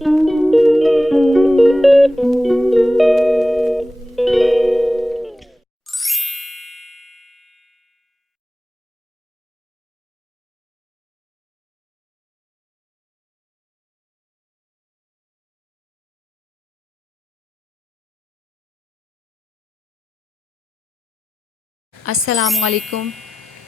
السلام علیکم،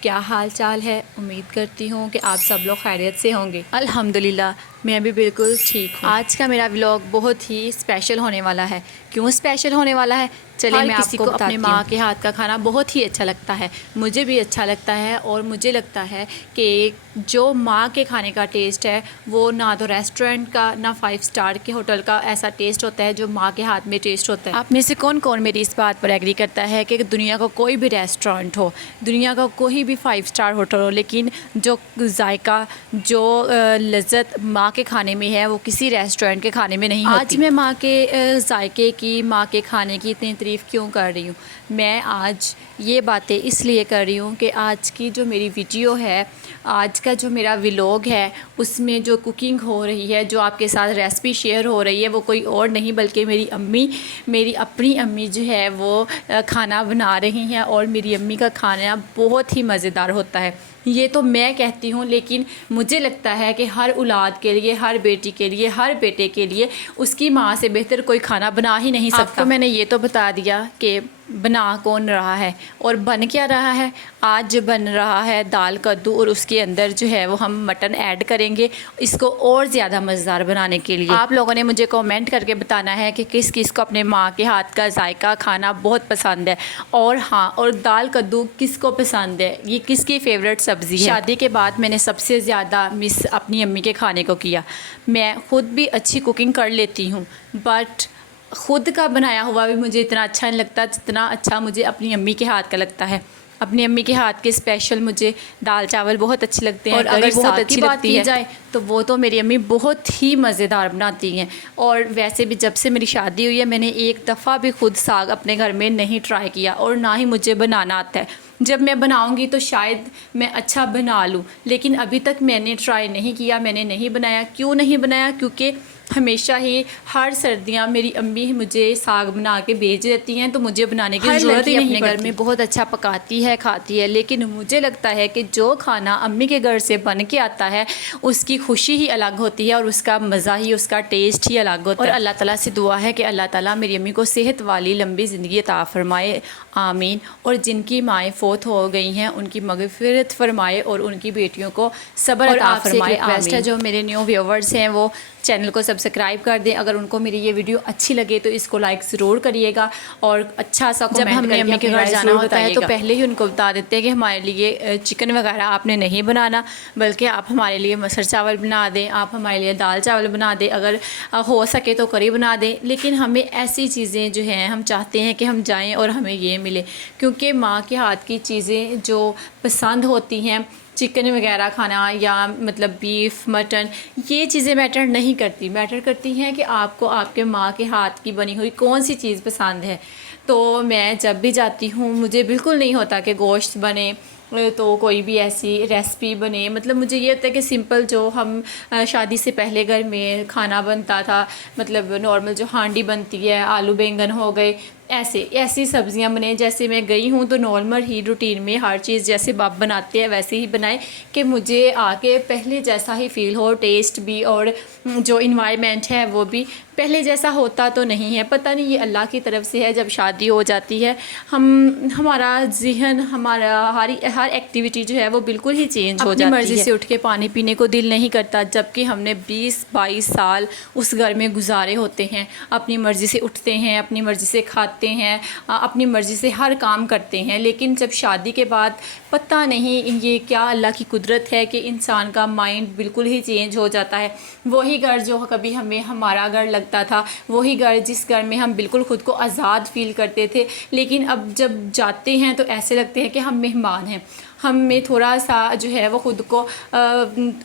کیا حال چال ہے؟ امید کرتی ہوں کہ آپ سب لوگ خیریت سے ہوں گے۔ الحمدللہ میں بھی بالکل ٹھیک ہوں۔ آج کا میرا ولاگ بہت ہی اسپیشل ہونے والا ہے۔ کیوں اسپیشل ہونے والا ہے؟ چلیے میں آپ کو اپنے ماں کے ہاتھ کا کھانا بہت ہی اچھا لگتا ہے، مجھے بھی اچھا لگتا ہے، اور مجھے لگتا ہے کہ جو ماں کے کھانے کا ٹیسٹ ہے وہ نہ تو ریسٹورنٹ کا نہ 5 اسٹار کے ہوٹل کا ایسا ٹیسٹ ہوتا ہے جو ماں کے ہاتھ میں ٹیسٹ ہوتا ہے۔ آپ میں سے کون کون میری اس بات پر ایگری کرتا ہے کہ دنیا کا کوئی بھی ریسٹورنٹ ہو، دنیا کا کوئی بھی 5 اسٹار ہوٹل ہو، لیکن جو ذائقہ، جو لذت ماں کے کھانے میں ہے وہ کسی ریسٹورنٹ کے کھانے میں نہیں ہوتی۔ آج میں ماں کے ذائقے کی، ماں کے کھانے کی اتنی تعریف کیوں کر رہی ہوں؟ میں آج یہ باتیں اس لیے کر رہی ہوں کہ آج کی جو میری ویڈیو ہے، آج کا جو میرا ولاگ ہے، اس میں جو کوکنگ ہو رہی ہے، جو آپ کے ساتھ ریسپی شیئر ہو رہی ہے، وہ کوئی اور نہیں بلکہ میری اپنی امی جو ہے وہ کھانا بنا رہی ہیں، اور میری امی کا کھانا بہت ہی مزیدار ہوتا ہے۔ یہ تو میں کہتی ہوں، لیکن مجھے لگتا ہے کہ ہر اولاد کے لیے، ہر بیٹی کے لیے، ہر بیٹے کے لیے اس کی ماں سے بہتر کوئی کھانا بنا ہی نہیں سکتا۔ آپ کو میں نے یہ تو بتا دیا کہ بنا کون رہا ہے اور بن کیا رہا ہے۔ آج بن رہا ہے دال کدو، اور اس کے اندر جو ہے وہ ہم مٹن ایڈ کریں گے اس کو اور زیادہ مزیدار بنانے کے لیے۔ آپ لوگوں نے مجھے کامنٹ کر کے بتانا ہے کہ کس کس کو اپنے ماں کے ہاتھ کا ذائقہ کھانا بہت پسند ہے، اور ہاں، اور دال کدو کس کو پسند ہے، یہ کس کی فیوریٹ سبزی ہے۔ شادی کے بعد میں نے سب سے زیادہ مس اپنی امی کے کھانے کو کیا۔ میں خود بھی اچھی کوکنگ کر لیتی ہوں، بٹ خود کا بنایا ہوا بھی مجھے اتنا اچھا نہیں لگتا جتنا اچھا مجھے اپنی امی کے ہاتھ کا لگتا ہے۔ اپنی امی کے ہاتھ کے اسپیشل مجھے دال چاول بہت اچھے لگتے ہیں، اور اگر بہت اچھی بات کی جائے تو وہ تو میری امی بہت ہی مزیدار بناتی ہیں۔ اور ویسے بھی جب سے میری شادی ہوئی ہے، میں نے ایک دفعہ بھی خود ساگ اپنے گھر میں نہیں ٹرائی کیا، اور نہ ہی مجھے بنانا آتا ہے۔ جب میں بناؤں گی تو شاید میں اچھا بنا لوں، لیکن ابھی تک میں نے ٹرائی نہیں کیا، میں نے نہیں بنایا۔ کیوں نہیں بنایا؟ کیونکہ ہمیشہ ہی ہر سردیاں میری امی مجھے ساگ بنا کے بھیج دیتی ہیں، تو مجھے بنانے کی ضرورت ہی نہیں پڑتی۔ اپنے گھر میں بہت اچھا پکاتی ہے، کھاتی ہے، لیکن مجھے لگتا ہے کہ جو کھانا امی کے گھر سے بن کے آتا ہے اس کی خوشی ہی الگ ہوتی ہے، اور اس کا مزہ ہی، اس کا ٹیسٹ ہی الگ ہوتا ہے۔ اور اللہ تعالیٰ سے دعا ہے کہ اللہ تعالیٰ میری امی کو صحت والی لمبی زندگی عطا فرمائے، آمین۔ اور جن کی مائیں فوت ہو گئی ہیں ان کی مغفرت فرمائے، اور ان کی بیٹیوں کو صبر عطا فرمائے، آمین۔ جو میرے نیو ویورز ہیں وہ چینل کو سبسکرائب کر دیں۔ اگر ان کو میری یہ ویڈیو اچھی لگے تو اس کو لائک ضرور کریے گا، اور اچھا سا کمنٹ کر کے جب ہم نے امی کے گھر جانا ہوتا ہے تو پہلے ہی ان کو بتا دیتے ہیں کہ ہمارے لیے چکن وغیرہ آپ نے نہیں بنانا، بلکہ آپ ہمارے لیے مسر چاول بنا دیں، آپ ہمارے لیے دال چاول بنا دیں، اگر ہو سکے تو کری بنا دیں۔ لیکن ہمیں ایسی چیزیں جو ہیں، ہم چاہتے ہیں کہ ہم جائیں اور ہمیں یہ ملے، کیونکہ ماں کے ہاتھ کی چیزیں جو پسند ہوتی ہیں، چکن وغیرہ کھانا یا مطلب بیف، مٹن، یہ چیزیں میٹر نہیں کرتی، میٹر کرتی ہیں کہ آپ کو آپ کے ماں کے ہاتھ کی بنی ہوئی کون سی چیز پسند ہے۔ تو میں جب بھی جاتی ہوں مجھے بالکل نہیں ہوتا کہ گوشت بنے تو کوئی بھی ایسی ریسپی بنے، مطلب مجھے یہ ہوتا ہے کہ سمپل جو ہم شادی سے پہلے گھر میں کھانا بنتا تھا، مطلب نارمل جو ہانڈی بنتی ہے، آلو بینگن ہو گئے، ایسی سبزیاں بنیں۔ جیسے میں گئی ہوں تو نارمل ہی روٹین میں ہر چیز جیسے باپ بناتے ہیں ویسے ہی بنائے، کہ مجھے آ کے پہلے جیسا ہی فیل ہو، ٹیسٹ بھی اور جو انوائرمنٹ ہے وہ بھی پہلے جیسا ہوتا تو نہیں ہے۔ پتہ نہیں یہ اللہ کی طرف سے ہے، جب شادی ہو جاتی ہے ہمارا ذہن، ہمارا ہر ایکٹیویٹی جو ہے وہ بالکل ہی چینج ہو جاتی ہے۔ اپنی مرضی سے اٹھ کے پانی پینے کو دل نہیں کرتا، جبکہ ہم نے 20-22 سال اس گھر میں گزارے ہوتے ہیں۔ اپنی مرضی سے اٹھتے ہیں، اپنی مرضی سے کھاتے ہیں، اپنی مرضی سے ہر کام کرتے ہیں، لیکن جب شادی کے بعد پتہ نہیں یہ کیا اللہ کی قدرت ہے کہ انسان کا مائنڈ بالکل ہی چینج ہو جاتا ہے۔ وہی گھر جو کبھی ہمیں ہمارا گھر لگتا تھا، وہی گھر جس گھر میں ہم بالکل خود کو آزاد فیل کرتے تھے، لیکن اب جب جاتے ہیں تو ایسے لگتے ہیں کہ ہم مہمان ہیں۔ ہمیں تھوڑا سا جو ہے وہ خود کو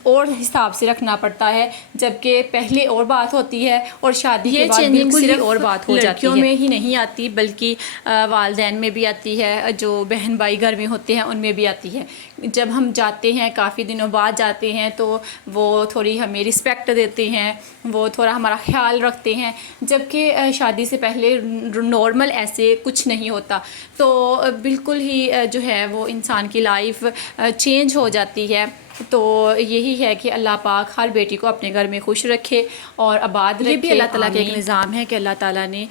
اور حساب سے رکھنا پڑتا ہے، جبکہ پہلے اور بات ہوتی ہے اور شادی کے بعد بالکل ہی اور بات ہو جاتی ہے۔ لڑکیوں میں ہی نہیں آتی بلکہ والدین میں بھی آتی ہے، جو بہن بھائی گھر میں ہوتے ہیں ان میں بھی آتی ہے، جب ہم جاتے ہیں کافی دنوں بعد جاتے ہیں تو وہ تھوڑی ہمیں رسپیکٹ دیتے ہیں، وہ تھوڑا ہمارا خیال رکھتے ہیں، جبکہ شادی سے پہلے نارمل ایسے کچھ نہیں ہوتا. تو بالکل ہی جو ہے وہ انسان کی لائف چینج ہو جاتی ہے. تو یہی ہے کہ اللہ پاک ہر بیٹی کو اپنے گھر میں خوش رکھے اور آباد رکھے. یہ بھی اللہ تعالیٰ کا ایک نظام ہے کہ اللہ تعالیٰ نے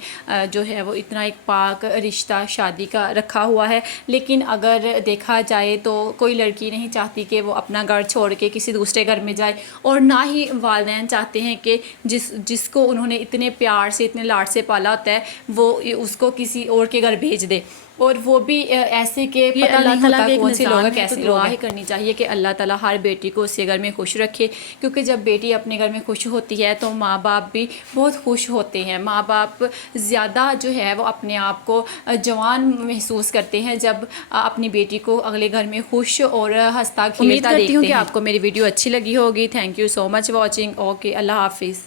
جو ہے وہ اتنا ایک پاک رشتہ شادی کا رکھا ہوا ہے. لیکن اگر دیکھا جائے تو کوئی لڑکی نہیں چاہتی کہ وہ اپنا گھر چھوڑ کے کسی دوسرے گھر میں جائے، اور نہ ہی والدین چاہتے ہیں کہ جس کو انہوں نے اتنے پیار سے اتنے لاڈ سے پالا ہوتا ہے وہ اس کو کسی اور کے گھر بھیج دے، اور وہ بھی ایسے کہ پتہ نہیں ہوتا کون سے لوگ ہیں کیسے لوگ ہیں. دعا ہی کرنی چاہیے کہ اللہ تعالیٰ ہر بیٹی کو اس کے گھر میں خوش رکھے، کیونکہ جب بیٹی اپنے گھر میں خوش ہوتی ہے تو ماں باپ بھی بہت خوش ہوتے ہیں. ماں باپ زیادہ جو ہے وہ اپنے آپ کو جوان محسوس کرتے ہیں جب اپنی بیٹی کو اگلے گھر میں خوش اور ہنستا کھیلتا دیکھتے ہیں. امید کرتی ہوں کہ آپ کو میری ویڈیو اچھی لگی ہوگی. Thank you so much watching. Okay, Allah حافظ.